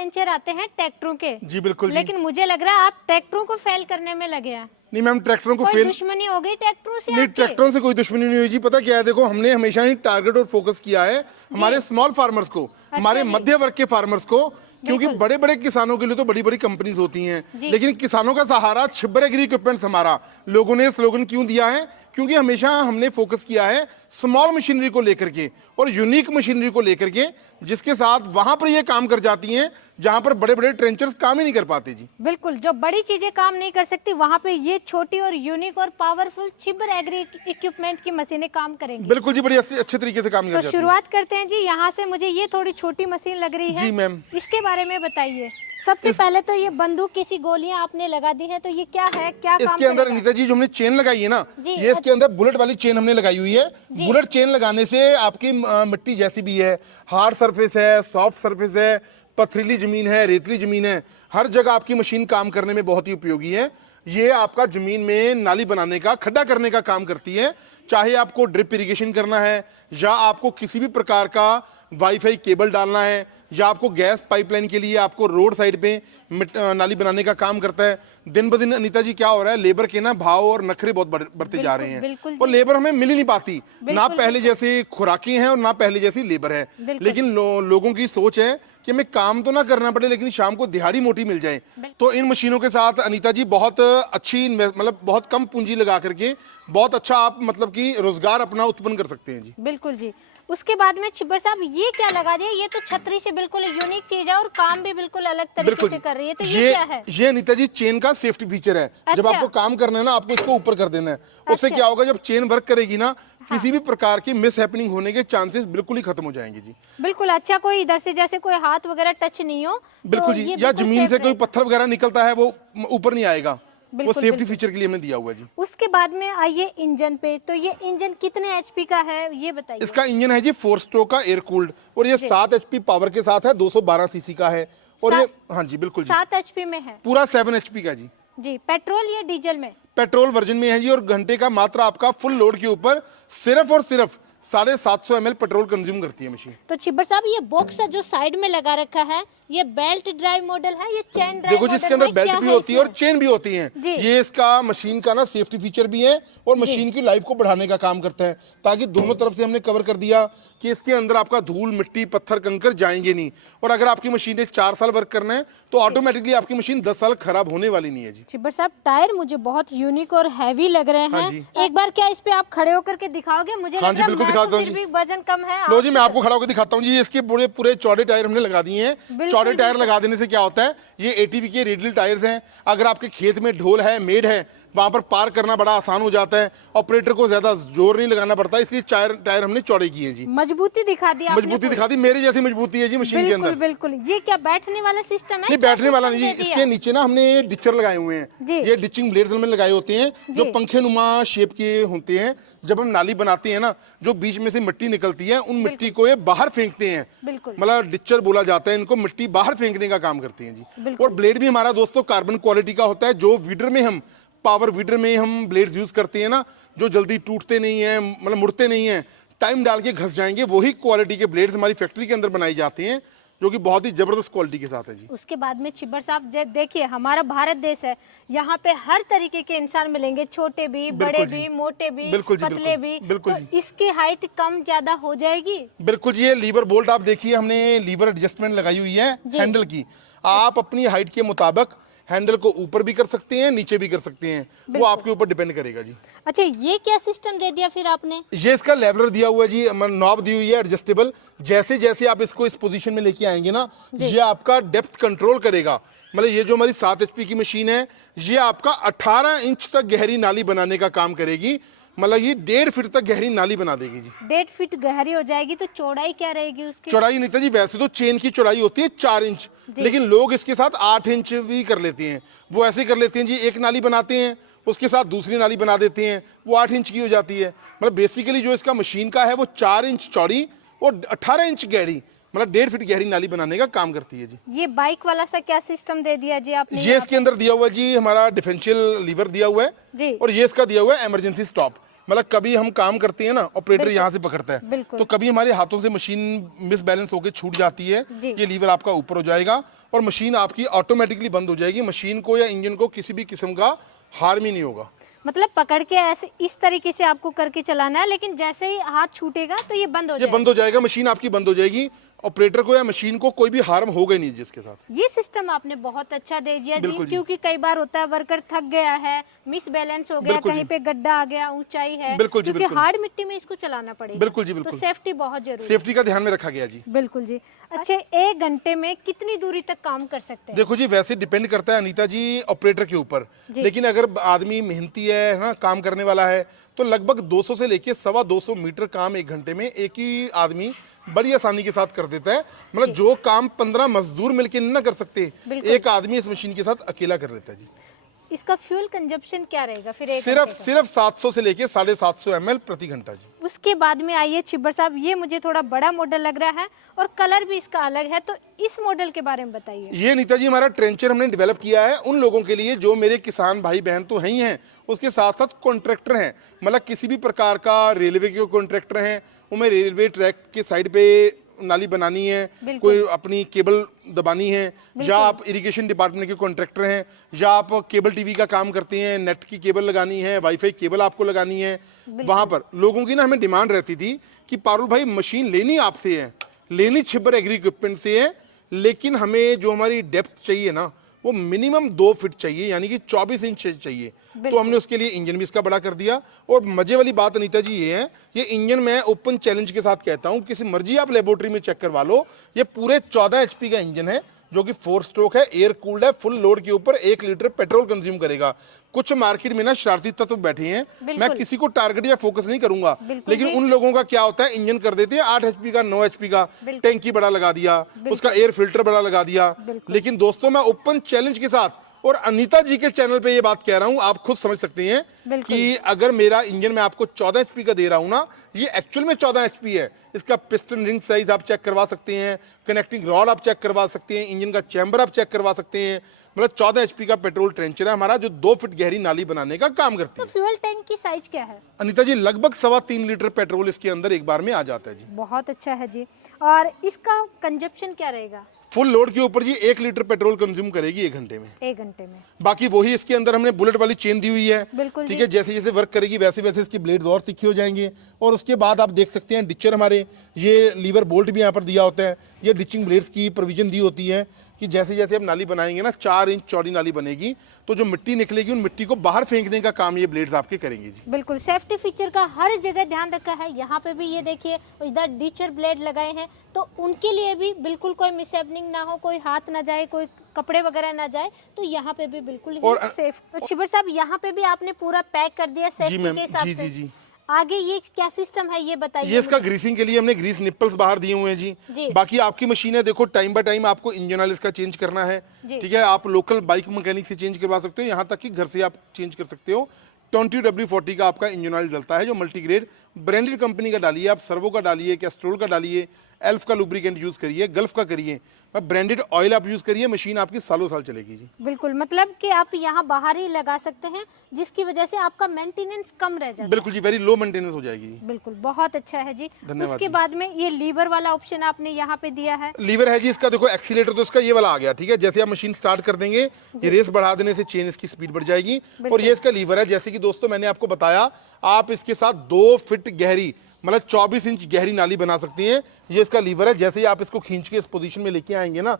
Trencher आते हैं ट्रैक्टरों के। जी बिल्कुल जी। लेकिन मुझे लग रहा है आप ट्रैक्टरों को फेल करने में लगे हैं। नहीं मैम, ट्रैक्टरों को कोई दुश्मनी हो गई ट्रैक्टरों से? नहीं, ट्रैक्टरों से कोई दुश्मनी नहीं हुई जी। पता क्या है, देखो हमने हमेशा ही टारगेट और फोकस किया है हमारे स्मॉल फार्मर्स को, हमारे मध्य वर्ग के फार्मर्स को, क्योंकि बड़े बड़े किसानों के लिए तो बड़ी बड़ी कंपनीज होती हैं, लेकिन किसानों का सहारा छिब्बर एग्री इक्विपमेंट्स हमारा। लोगों ने स्लोगन क्यों दिया है? क्योंकि हमेशा हमने फोकस किया है स्मॉल मशीनरी को लेकर के और यूनिक मशीनरी को लेकर के, जिसके साथ वहां पर ये काम कर जाती हैं जहां पर बड़े बड़े ट्रेंचर्स काम ही नहीं कर पाते जी। बिल्कुल, जो बड़ी चीजें काम नहीं कर सकती वहां पे ये छोटी और यूनिक और पावरफुल छिब्बर एग्री इक्विपमेंट की मशीनें काम करेंगी। बिल्कुल जी, बड़ी अच्छे तरीके से काम कर जाती है। तो शुरुआत करते हैं जी यहाँ से। मुझे ये थोड़ी छोटी मशीन लग रही है जी मैम, इसके बारे में बताइए। सबसे पहले तो ये बंदूक की सी गोलियां आपने लगा दी है, तो ये क्या है, क्या इसके अंदर अनीता जी जो हमने चेन लगाई है ना, ये इसके अंदर बुलेट वाली चेन हमने लगाई हुई है। बुलेट चेन लगाने से आपकी मिट्टी जैसी भी है, हार्ड सरफेस है, सॉफ्ट सरफेस है, पथरीली जमीन है, रेतली जमीन है, हर जगह आपकी मशीन काम करने में बहुत ही उपयोगी है। ये आपका जमीन में नाली बनाने का, खड्डा करने का काम करती है। चाहे आपको ड्रिप इरिगेशन करना है, या आपको किसी भी प्रकार का वाईफाई केबल डालना है, या आपको गैस पाइपलाइन के लिए आपको रोड साइड पे नाली बनाने का काम करता है। दिन ब दिन अनीता जी क्या हो रहा है, लेबर के ना भाव और नखरे बहुत बढ़ते जा रहे हैं और लेबर हमें मिल ही नहीं पाती। ना पहले जैसे खुराकी हैं और ना पहले जैसी लेबर है। लेकिन लोगों की सोच है कि हमें काम तो ना करना पड़े, लेकिन शाम को दिहाड़ी मोटी मिल जाए। तो इन मशीनों के साथ अनीता जी बहुत अच्छी, मतलब बहुत कम पूंजी लगा करके बहुत अच्छा आप मतलब कि रोजगार अपना उत्पन्न कर सकते हैं जी। बिल्कुल जी। उसके बाद में छिब्बर साहब ये क्या लगा दिया? ये तो छतरी से बिल्कुल यूनिक चीज है और काम भी बिल्कुल अलग तरीके से कर रही है। तो ये क्या है? ये अनीता जी चेन का सेफ्टी फीचर है। जब आपको काम करना है ना, आपको इसको ऊपर कर देना है। उससे क्या होगा, जब चेन वर्क करेगी ना, किसी भी प्रकार की मिस हैपनिंग होने के चांसेस बिल्कुल ही खत्म हो जाएंगे जी। बिल्कुल। अच्छा, कोई इधर से जैसे कोई हाथ वगैरह टच नहीं हो। बिल्कुल जी, या जमीन से कोई पत्थर वगैरह निकलता है वो ऊपर नहीं आएगा। वो सेफ्टी फीचर के लिए हमने दिया हुआ है जी। उसके बाद में आइए इंजन पे। तो ये इंजन कितने एचपी का है ये बताइए। इसका इंजन है जी 4 स्ट्रोक का एयर कूल्ड और ये 7 एचपी पावर के साथ है, 212 सीसी का है। और ये हाँ जी बिल्कुल 7 एचपी में है, पूरा 7 एचपी का जी। जी पेट्रोल या डीजल में? पेट्रोल वर्जन में है जी। और घंटे का मात्रा आपका फुल लोड के ऊपर सिर्फ और सिर्फ 750 ml पेट्रोल कंज्यूम करती है मशीन। तो छिब्बर साहब ये बॉक्स है जो साइड में लगा रखा है, ये बेल्ट ड्राइव मॉडल है, ये चेन ड्राइव? देखो जी, इसके अंदर बेल्ट भी होती है और चेन भी होती है। ये इसका मशीन का ना सेफ्टी फीचर भी है और मशीन की लाइफ को बढ़ाने का काम करता है, ताकि दोनों तरफ से हमने कवर कर दिया कि इसके अंदर आपका धूल मिट्टी पत्थर कंकर जाएंगे नहीं। और अगर आपकी मशीन ने 4 साल वर्क करना है तो ऑटोमेटिकली आपकी मशीन 10 साल खराब होने वाली नहीं है जी। छिब्बर साहब टायर मुझे बहुत यूनिक और हैवी लग रहे हैं। हाँ एक बार क्या इस पे आप खड़े होकर के दिखाओगे? मुझे हाँ जी बिल्कुल दिखाता हूँ जी। वजन कम है। लो जी मैं आपको खड़ा होकर दिखाता हूँ जी। इसके पूरे चौड़े टायर हमने लगा दिए हैं। चौड़े टायर लगा देने से क्या होता है, ये एटीवी के रेडियल टायर्स हैं। अगर आपके खेत में ढोल है, मेड़ है, वहां पर पार करना बड़ा आसान हो जाता है, ऑपरेटर को ज्यादा जोर नहीं लगाना पड़ता, इसलिए टायर हमने चौड़े किए जी। मजबूती दिखा दी, मजबूती दिखा दी, मेरे जैसी मजबूती है जी मशीन के अंदर। बिल्कुल। ये क्या बैठने वाला सिस्टम है? नहीं बैठने वाला नहीं जी। इसके नीचे ना हमने डिचर लगाए हुए हैं। ये डिचिंग ब्लेड्स हमने लगाए होते हैं जो पंखे नुमा शेप के होते हैं। जब हम नाली बनाते हैं ना, जो बीच में से मिट्टी निकलती है, उन मिट्टी को ये बाहर फेंकते हैं। मतलब डिचर बोला जाता है इनको, मिट्टी बाहर फेंकने का काम करती है जी। और ब्लेड भी हमारा दोस्तों कार्बन क्वालिटी का होता है, जो वीडर में हम पावर वीडर में हम ब्लेड्स यूज करते हैं ना, जो जल्दी टूटते नहीं है, मतलब मुड़ते नहीं है, टाइम डाल के घस जाएंगे, वही क्वालिटी के ब्लेड्स हमारी फैक्ट्री के अंदर बनाई जाते हैं, जो कि बहुत ही जबरदस्त क्वालिटी के साथ है जी। उसके बाद में छिब्बर साहब देखिए, हमारा भारत देश है, यहाँ पे हर तरीके के इंसान मिलेंगे, छोटे भी, बड़े भी, मोटे भी, पतले भी। बिल्कुल तो इसकी हाइट कम ज्यादा हो जाएगी? बिल्कुल जी। ये लीवर बोल्ट आप देखिए, हमने लीवर एडजस्टमेंट लगाई हुई है हैंडल की। आप अपनी हाइट के मुताबिक हैंडल को ऊपर भी कर सकते हैं, नीचे भी कर सकते हैं, वो आपके ऊपर डिपेंड करेगा जी। अच्छा, ये क्या सिस्टम दे दिया फिर आपने? ये इसका लेवलर दिया हुआ है जी, नॉब दी हुई है एडजस्टेबल। जैसे जैसे आप इसको इस पोजीशन में लेके आएंगे ना, ये आपका डेप्थ कंट्रोल करेगा। मतलब ये जो हमारी 7 एचपी की मशीन है, ये आपका 18 इंच तक गहरी नाली बनाने का काम करेगी। मतलब ये 1.5 फीट तक गहरी नाली बना देगी जी। 1.5 फीट गहरी हो जाएगी। तो चौड़ाई क्या रहेगी उसकी? चौड़ाई नीता जी वैसे तो चेन की चौड़ाई होती है 4 इंच, लेकिन लोग इसके साथ 8 इंच भी कर लेते हैं। वो ऐसे कर लेते हैं जी, एक नाली बनाते हैं, उसके साथ दूसरी नाली बना देते हैं, वो 8 इंच की हो जाती है। मतलब बेसिकली जो इसका मशीन का है वो 4 इंच चौड़ी और 18 इंच गहरी, मतलब 1.5 फीट गहरी नाली बनाने का काम करती है जी। ये बाइक वाला सा क्या सिस्टम दे दिया जी आपने? ये इसके अंदर दिया हुआ जी हमारा डिफरेंशियल लीवर दिया हुआ है, और ये इसका दिया हुआ है इमरजेंसी स्टॉप। मतलब कभी हम काम करते हैं ना, ऑपरेटर यहाँ से पकड़ता है, बिल्कुल। तो कभी हमारे हाथों से मशीन मिस बैलेंस होकर छूट जाती है, जी। ये लीवर आपका ऊपर हो जाएगा और मशीन आपकी ऑटोमेटिकली बंद हो जाएगी। मशीन को या इंजन को किसी भी किस्म का हार्म ही नहीं होगा। मतलब पकड़ के ऐसे इस तरीके से आपको करके चलाना है, लेकिन जैसे ही हाथ छूटेगा तो ये बंद हो ये जाएगा। बंद हो जाएगा, मशीन आपकी बंद हो जाएगी। ऑपरेटर को या मशीन को कोई भी हार्म होगा ही नहीं जिसके साथ। ये सिस्टम आपने बहुत अच्छा दे दिया जी, बिल्कुल जी। क्योंकि कई बार होता है वर्कर थक गया है, मिस बैलेंस हो गया, बिल्कुल कहीं जी। पे गड्ढा आ गया, ऊंचाई है, बिल्कुल जी, क्योंकि बिल्कुल। हार्ड मिट्टी में इसको चलाना पड़ेगा। बिल्कुल जी, तो बिल्कुल। सेफ्टी बहुत जरूरी है। सेफ्टी का ध्यान में रखा गया जी। बिल्कुल जी। अच्छा, 1 घंटे में कितनी दूरी तक काम कर सकते हैं? देखो जी, वैसे डिपेंड करता है अनीता जी ऑपरेटर के ऊपर, लेकिन अगर आदमी मेहनती है ना, काम करने वाला है, तो लगभग 200 से लेके 225 मीटर काम 1 घंटे में एक ही आदमी बड़ी आसानी के साथ कर देता है। मतलब जो काम 15 मजदूर मिलके नहीं ना कर सकते, एक आदमी इस मशीन के साथ अकेला कर लेता है जी। इसका फ्यूल कंजप्शन क्या रहेगा फिर? सिर्फ 700 से लेके 750 ml प्रति घंटा जी। उसके बाद में आइए छिब्बर साहब, ये मुझे थोड़ा बड़ा मॉडल लग रहा है और कलर भी इसका अलग है, तो इस मॉडल के बारे में बताइए। ये नीता जी हमारा ट्रेंचर हमने डेवलप किया है उन लोगों के लिए जो मेरे किसान भाई बहन तो हैं ही हैं, उसके साथ साथ कॉन्ट्रैक्टर हैं। मतलब किसी भी प्रकार का रेलवे के कॉन्ट्रैक्टर हैं, उन्हें रेलवे ट्रैक के साइड पे नाली बनानी है, कोई अपनी केबल दबानी है, या आप इरिगेशन डिपार्टमेंट के कॉन्ट्रैक्टर हैं, या आप केबल टीवी का काम करते हैं, नेट की केबल लगानी है, वाईफाई केबल आपको लगानी है, वहां पर लोगों की ना हमें डिमांड रहती थी कि पारुल भाई मशीन लेनी आपसे है, लेनी छिब्बर एग्री इक्विपमेंट से है, लेकिन हमें जो हमारी डेप्थ चाहिए ना वो मिनिमम 2 फीट चाहिए, यानी कि 24 इंच चाहिए। तो हमने उसके लिए इंजन भी इसका बड़ा कर दिया। और मजे वाली बात अनीता जी ये है, ये इंजन मैं ओपन चैलेंज के साथ कहता हूं, किसी मर्जी आप लेबोरेटरी में चेक करवा लो, ये पूरे 14 HP का इंजन है जो कि 4 स्ट्रोक है, एयर कूल्ड है, फुल लोड के ऊपर 1 लीटर पेट्रोल कंज्यूम करेगा। कुछ मार्केट में ना शरारती तत्व बैठे हैं, मैं किसी को टारगेट या फोकस नहीं करूंगा, लेकिन उन लोगों का क्या होता है, इंजन कर देते हैं 8 HP का, 9 HP का, टैंकी बड़ा लगा दिया, उसका एयर फिल्टर बड़ा लगा दिया। लेकिन दोस्तों मैं ओपन चैलेंज के साथ और अनीता जी के चैनल पे ये बात कह रहा हूं, आप खुद समझ सकते हैं कि अगर मेरा इंजन मैं आपको 14 HP का दे रहा हूं ना, ये एक्चुअल में 14 HP है। इसका पिस्टन रिंग साइज आप चेक करवा सकते हैं, कनेक्टिंग रॉड आप चेक करवा सकते हैं, इंजन का चैम्बर आप चेक करवा सकते हैं। मतलब 14 HP का पेट्रोल ट्रेंचर है हमारा, जो 2 फीट गहरी नाली बनाने का काम करती है। तो फ्यूल टैंक की साइज क्या है अनीता जी? लगभग 3.25 लीटर पेट्रोल इसके अंदर एक बार में आ जाता है जी। बहुत अच्छा है जी। और इसका कंजप्शन क्या रहेगा? फुल लोड के ऊपर जी 1 लीटर पेट्रोल कंज्यूम करेगी 1 घंटे में। 1 घंटे में। बाकी वही इसके अंदर हमने बुलेट वाली चेन दी हुई है, बिल्कुल ठीक है। जैसे जैसे वर्क करेगी वैसे वैसे इसकी ब्लेड्स और तिखी हो जाएंगे। और उसके बाद आप देख सकते हैं डिचर हमारे, ये लीवर बोल्ट भी यहाँ पर दिया होता है, ये डिचिंग ब्लेड्स की प्रोविजन दी होती है कि जैसे जैसे आप नाली बनाएंगे ना, 4 इंच चौड़ी नाली बनेगी, तो जो मिट्टी निकलेगी उन मिट्टी को बाहर फेंकने का काम ये ब्लेड्स आपके करेंगे जी। बिल्कुल, सेफ्टी फीचर का हर जगह ध्यान रखा है। यहाँ पे भी ये देखिए इधर डिचर ब्लेड लगाए हैं, तो उनके लिए भी बिल्कुल कोई मिसहैपनिंग ना हो, कोई हाथ ना जाए, कोई कपड़े वगैरह ना जाए, तो यहाँ पे भी बिल्कुल ही सेफ। तो छिबर साहब यहाँ पे भी आपने पूरा पैक कर दिया सेफ्टी के हिसाब से। जी। आगे ये क्या सिस्टम है ये बताइए। ये इसका ग्रीसिंग के लिए हमने ग्रीस निप्पल्स बाहर दिए हुए हैं जी। बाकी आपकी मशीन है, देखो टाइम बाय टाइम आपको इंजन ऑयल इसका चेंज करना है, ठीक है। आप लोकल बाइक मैकेनिक से चेंज करवा सकते हो, यहाँ तक कि घर से आप चेंज कर सकते हो। 20W40 का आपका इंजन ऑयल डलता है, जो मल्टीग्रेड ब्रांडेड कंपनी का डालिए, आप सर्वो का डालिए, कैस्ट्रोल का डालिए, एल्फ का लुब्रिकेंट यूज करिए, गल्फ का करिए, ब्रांडेड ऑयल आप यूज करिए, मशीन आपकी सालों साल चलेगी जी। बिल्कुल, मतलब कि आप यहाँ बाहर ही लगा सकते हैं, जिसकी वजह से आपका मेंटेनेंस कम रह जाता है। बिल्कुल जी, वेरी लो मेंटेनेंस हो जाएगी। बिल्कुल, बहुत अच्छा है जी। धन्यवाद। उसके बाद में ये लीवर वाला ऑप्शन आपने यहाँ पे दिया है। लीवर है जी इसका, देखो एक्सीलेटर तो इसका ये वाला आ गया, ठीक है। जैसे आप मशीन स्टार्ट कर देंगे, ये रेस बढ़ा देने से चेन इसकी स्पीड बढ़ जाएगी। और ये इसका लीवर है, जैसे कि दोस्तों मैंने आपको बताया, आप इसके साथ 2 फीट गहरी, मतलब 24 इंच गहरी नाली बना सकती हैं। ये इसका लीवर है, जैसे ही आप इसको खींच के इस पोजीशन में लेके आएंगे ना,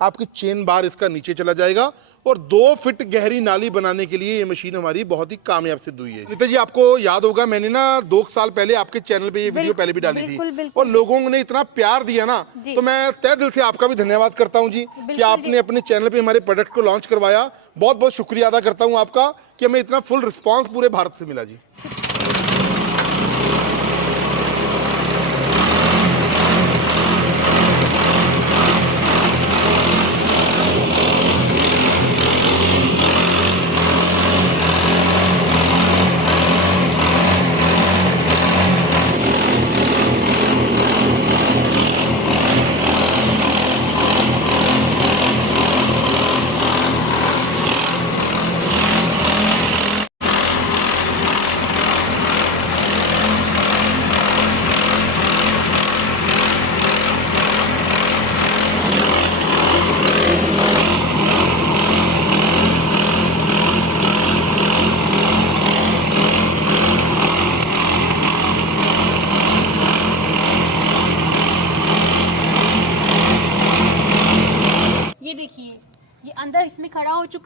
आपकी चेन बार इसका नीचे चला जाएगा। और 2 फीट गहरी नाली बनाने के लिए ये मशीन हमारी बहुत ही कामयाब सिद्ध हुई है। नीता जी आपको याद होगा, मैंने ना 2 साल पहले आपके चैनल पे ये वीडियो पहले भी डाली थी, और लोगों ने इतना प्यार दिया ना, तो मैं तहे दिल से आपका भी धन्यवाद करता हूं जी कि आपने अपने चैनल पे हमारे प्रोडक्ट को लॉन्च करवाया। बहुत बहुत शुक्रिया अदा करता हूँ आपका कि हमें इतना फुल रिस्पॉन्स पूरे भारत से मिला जी।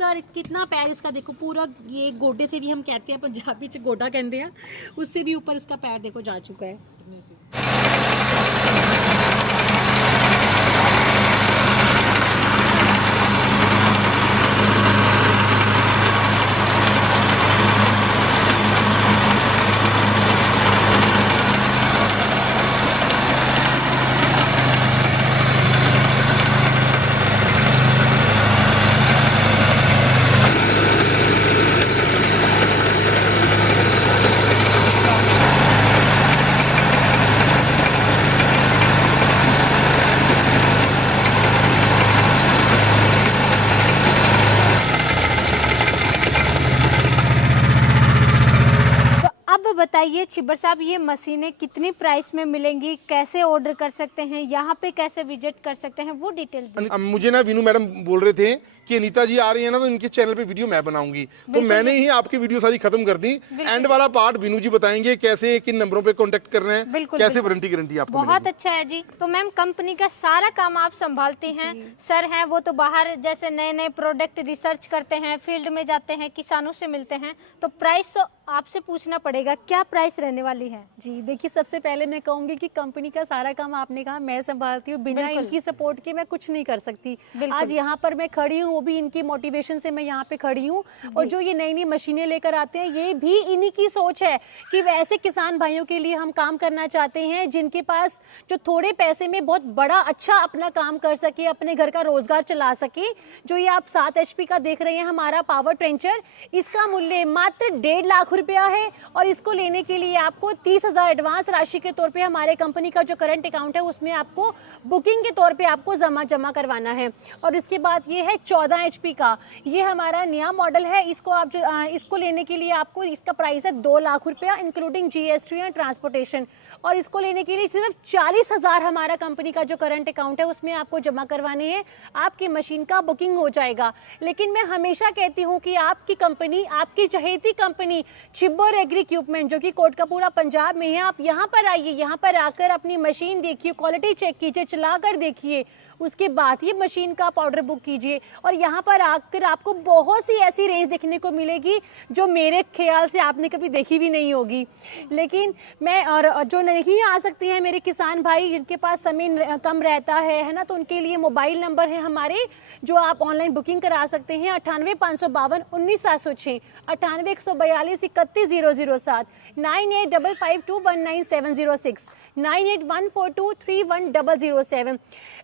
इसका कितना पैर, इसका देखो पूरा, ये गोडे से भी हम कहते हैं पंजाबी च गोडा कहते हैं, उससे भी ऊपर इसका पैर देखो जा चुका है। बताइए छिब्बर साहब, ये मशीनें कितनी प्राइस में मिलेंगी, कैसे ऑर्डर कर सकते हैं, यहाँ पे कैसे विजिट कर सकते हैं, वो डिटेल दीजिए। मुझे ना वीनू मैडम बोल रहे थे कि अनीता जी आ रही है ना, तो इनके चैनल पे वीडियो मैं बनाऊंगी, तो मैंने ही आपकी वीडियो सारी खत्म कर दी। एंड वाला पार्ट वीनू जी बताएंगे कैसे, किन नंबरों पे कांटेक्ट करना है, कैसे वारंटी गारंटी आपको बहुत अच्छा है जी। तो मैम कंपनी का सारा काम आप संभालती हैं, सर हैं वो तो बाहर जैसे नए नए प्रोडक्ट रिसर्च करते हैं, फील्ड में जाते हैं, किसानों से मिलते हैं, तो प्राइस तो आपसे पूछना पड़ेगा, क्या प्राइस रहने वाली है? जी देखिए, सबसे पहले मैं कहूँगी कि कंपनी का सारा काम आपने कहा मैं संभालती हूँ, बिना इनकी सपोर्ट के मैं कुछ नहीं कर सकती। आज यहाँ पर मैं खड़ी हूँ, वो भी इनकी मोटिवेशन से मैं यहाँ पे खड़ी हूँ। और जो ये नई नई मशीनें लेकर आते हैं, ये भी इन्हीं की सोच है कि वैसे किसान भाइयों के लिए हम काम करना चाहते हैं जिनके पास जो थोड़े पैसे में बहुत बड़ा अच्छा अपना काम कर सके, अपने घर का रोजगार चला सके। जो ये आप 7 HP का देख रहे हैं हमारा पावर ट्रेंचर, इसका मूल्य मात्र 1.5 लाख रुपया है, और इसको लेने के लिए आपको 30,000 एडवांस राशि के तौर पे हमारे कंपनी का जो करंट अकाउंट है उसमें आपको बुकिंग के तौर पे आपको जमा करवाना है। और इसके बाद ये है 14 HP का, ये हमारा नया मॉडल है। इसको आप इसको लेने के लिए आपको, इसका प्राइस है 2 लाख रुपया इंक्लूडिंग GST एंड ट्रांसपोर्टेशन, और इसको लेने के लिए सिर्फ 40,000 हमारा कंपनी का जो करंट अकाउंट है उसमें आपको जमा करवाने हैं, आपकी मशीन का बुकिंग हो जाएगा। लेकिन मैं हमेशा कहती हूँ कि आपकी कंपनी, आपकी चहेती कंपनी छिब्बर एग्री इक्विपमेंट, जो कि कोटकपूरा पंजाब में है, आप यहाँ पर आइए, यहाँ पर आकर अपनी मशीन देखिए, क्वालिटी चेक कीजिए, चला कर देखिए, उसके बाद ही मशीन का आप ऑर्डर बुक कीजिए। और यहाँ पर आकर आपको बहुत सी ऐसी रेंज देखने को मिलेगी जो मेरे ख्याल से आपने कभी देखी भी नहीं होगी। लेकिन मैं, और जो नहीं आ सकती हैं मेरे किसान भाई, जिनके पास समय कम रहता है ना, तो उनके लिए मोबाइल नंबर है हमारे, जो आप ऑनलाइन बुकिंग करा सकते हैं 98 552 19 706, 98 142 31 007, 9855219706, 9814231007।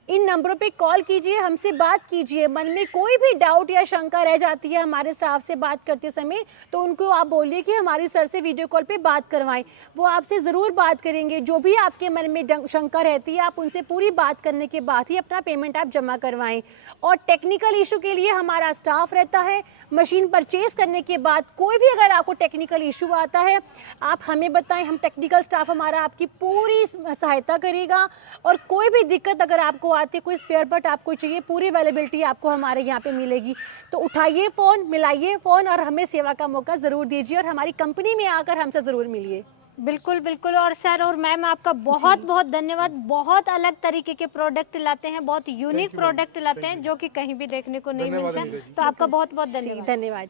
इन नंबरों पे कॉल कीजिए, हमसे बात कीजिए। मन में कोई भी डाउट या शंका रह जाती है हमारे स्टाफ से बात करते समय, तो उनको आप बोलिए कि हमारी सर से वीडियो कॉल पे बात करवाएं, वो आपसे ज़रूर बात करेंगे। जो भी आपके मन में शंका रहती है, आप उनसे पूरी बात करने के बाद ही अपना पेमेंट आप जमा करवाएं। और टेक्निकल इशू के लिए हमारा स्टाफ रहता है। मशीन परचेज करने के बाद कोई भी अगर आपको टेक्निकल इशू आता है, आप हमें बताएं, हम टेक्निकल स्टाफ हमारा आपकी पूरी सहायता करेगा। और कोई भी दिक्कत अगर आपको आती, कोई स्पेयर पार्ट आपको चाहिए, पूरी अवेलेबिलिटी आपको हमारे यहाँ पे मिलेगी। तो उठाइए फ़ोन, मिलाइए फ़ोन, और हमें सेवा का मौका ज़रूर दीजिए, और हमारी कंपनी में आकर हमसे ज़रूर मिलिए। बिल्कुल बिल्कुल। और सर और मैम, आपका बहुत बहुत धन्यवाद। बहुत अलग तरीके के प्रोडक्ट लाते हैं, बहुत यूनिक प्रोडक्ट लाते हैं जो कि कहीं भी देखने को नहीं मिलता। तो आपका बहुत बहुत धन्यवाद। धन्यवाद।